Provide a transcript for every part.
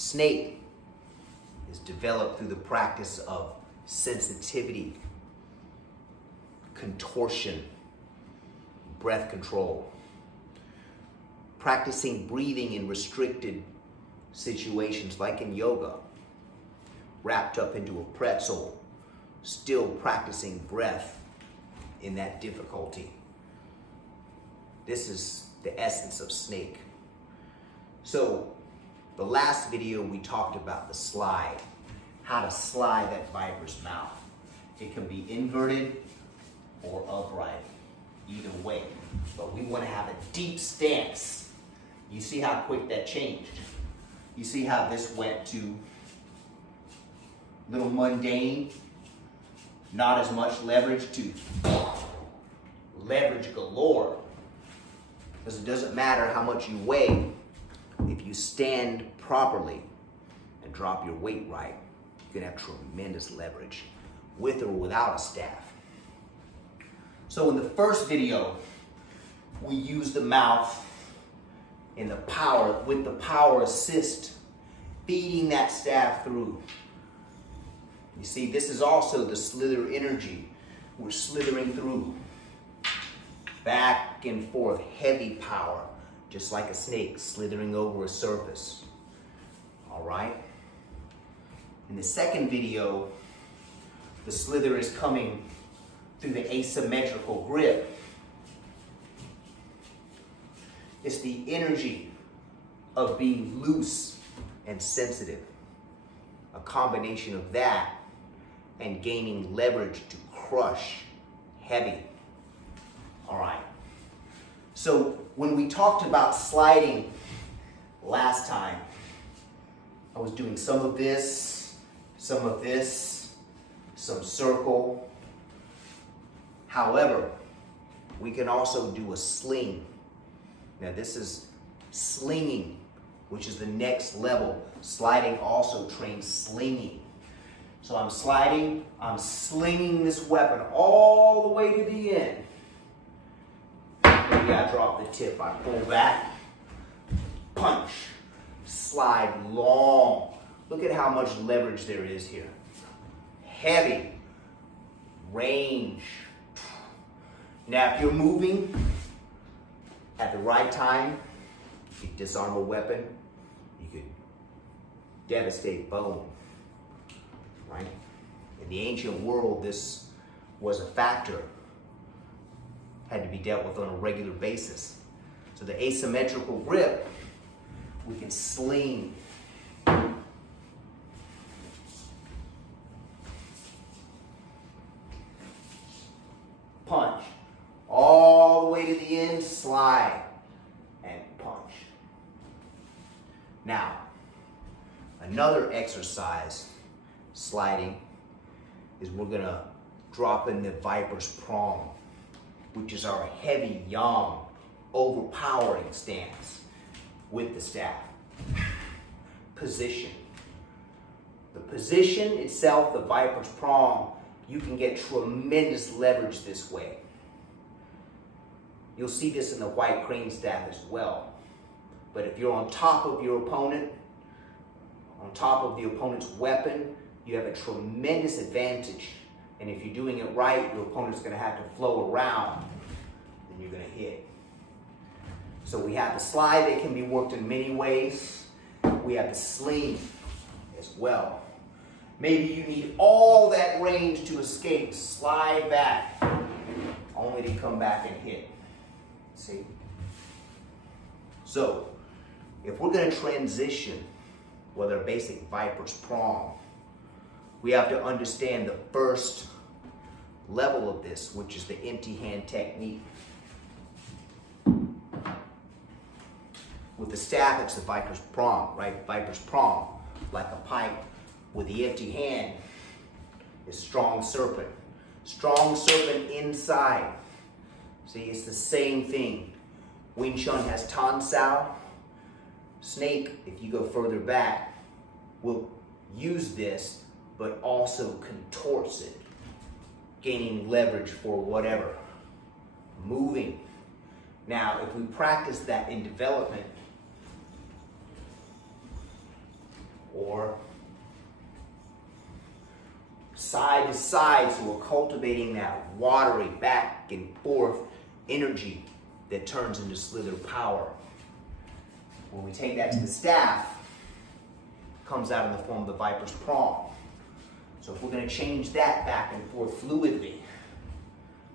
Snake is developed through the practice of sensitivity, contortion, breath control. Practicing breathing in restricted situations like in yoga, wrapped up into a pretzel, still practicing breath in that difficulty. This is the essence of snake. So the last video we talked about the slide, how to slide that viper's mouth. It can be inverted or upright, either way. But we want to have a deep stance. You see how quick that changed. You see how this went to little mundane, not as much leverage, to leverage galore. Because it doesn't matter how much you weigh, if you stand properly and drop your weight right, you can have tremendous leverage, with or without a staff. So in the first video, we used the mouth in the power, with the power assist, feeding that staff through. You see, this is also the slither energy. We're slithering through. Back and forth, heavy power, just like a snake slithering over a surface. All right? In the second video, the slither is coming through the asymmetrical grip. It's the energy of being loose and sensitive. A combination of that and gaining leverage to crush heavy. All right. So when we talked about sliding last time, I was doing some of this, some circle. However, we can also do a sling. Now this is slinging, which is the next level. Sliding also trains slinging. So I'm sliding, I'm slinging this weapon all the way to the end. Maybe I drop the tip, I pull back, punch, slide long. Look at how much leverage there is here. Heavy, range. Now if you're moving at the right time, you could disarm a weapon, you could devastate bone, right? In the ancient world, this was a factor, had to be dealt with on a regular basis. So the asymmetrical grip, we can sling. Punch. All the way to the end, slide and punch. Now, another exercise, sliding, is we're gonna drop in the viper's prong, which is our heavy, yang, overpowering stance with the staff. Position. The position itself, the viper's prong, you can get tremendous leverage this way. You'll see this in the white crane staff as well. But if you're on top of your opponent, on top of the opponent's weapon, you have a tremendous advantage. And if you're doing it right, your opponent's gonna have to flow around and you're gonna hit. So we have the slide that can be worked in many ways. We have the sling as well. Maybe you need all that range to escape, slide back, only to come back and hit. See? So, if we're gonna transition with our basic viper's prong, we have to understand the first level of this, which is the empty hand technique. With the staff, it's the viper's prong, right? Viper's prong, like a pike. With the empty hand, is strong serpent. Strong serpent inside. See, it's the same thing. Wing Chun has Tan Sao. Snake, if you go further back, will use this, but also contorts it, gaining leverage for whatever. Moving. Now, if we practice that in development, or side to side, so we're cultivating that watery back and forth energy that turns into slither power. When we take that to the staff, it comes out in the form of the Viper's Prong. So if we're going to change that back and forth fluidly,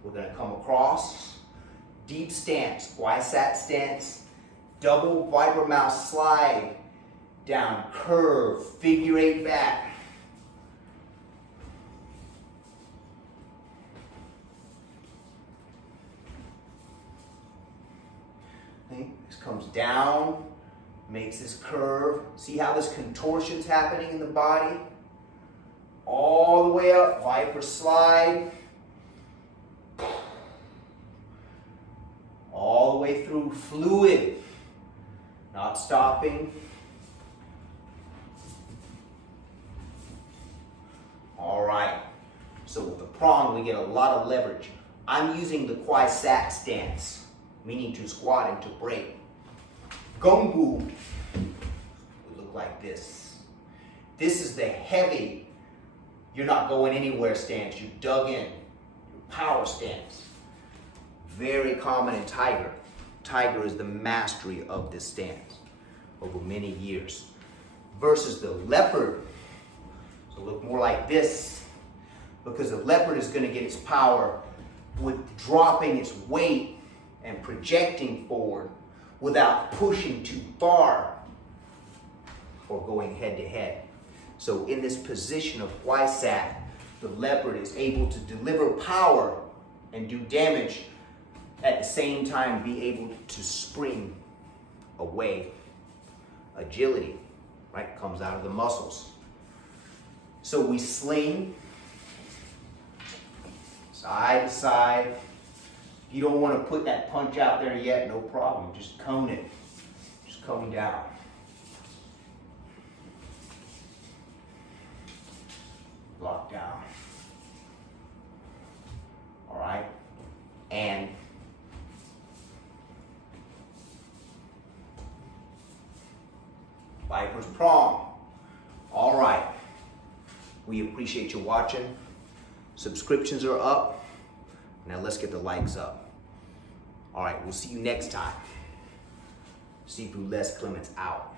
we're going to come across, deep stance, Quai-Sat stance, double Viper Mouth slide, down curve, figure 8 back. Okay, this comes down, makes this curve. See how this contortion's happening in the body? All the way up, Viper slide. All the way through, fluid, not stopping. All right, so with the prong, we get a lot of leverage. I'm using the Quai-Sat stance, meaning to squat and to break. Gongbu would look like this. This is the heavy, you're not going anywhere stance. You dug in, your power stance. Very common in Tiger. Tiger is the mastery of this stance over many years. Versus the leopard, so look more like this, because the leopard is going to get its power with dropping its weight and projecting forward without pushing too far or going head to head. So in this position of Quai-Sat, the leopard is able to deliver power and do damage, at the same time be able to spring away. Agility, right, comes out of the muscles. So we sling side to side. If you don't want to put that punch out there yet, no problem. Just cone it. Just cone down. Block down. All right. And Viper's Prong. All right. We appreciate you watching. Subscriptions are up. Now let's get the likes up. All right, we'll see you next time. See through Les Clements out.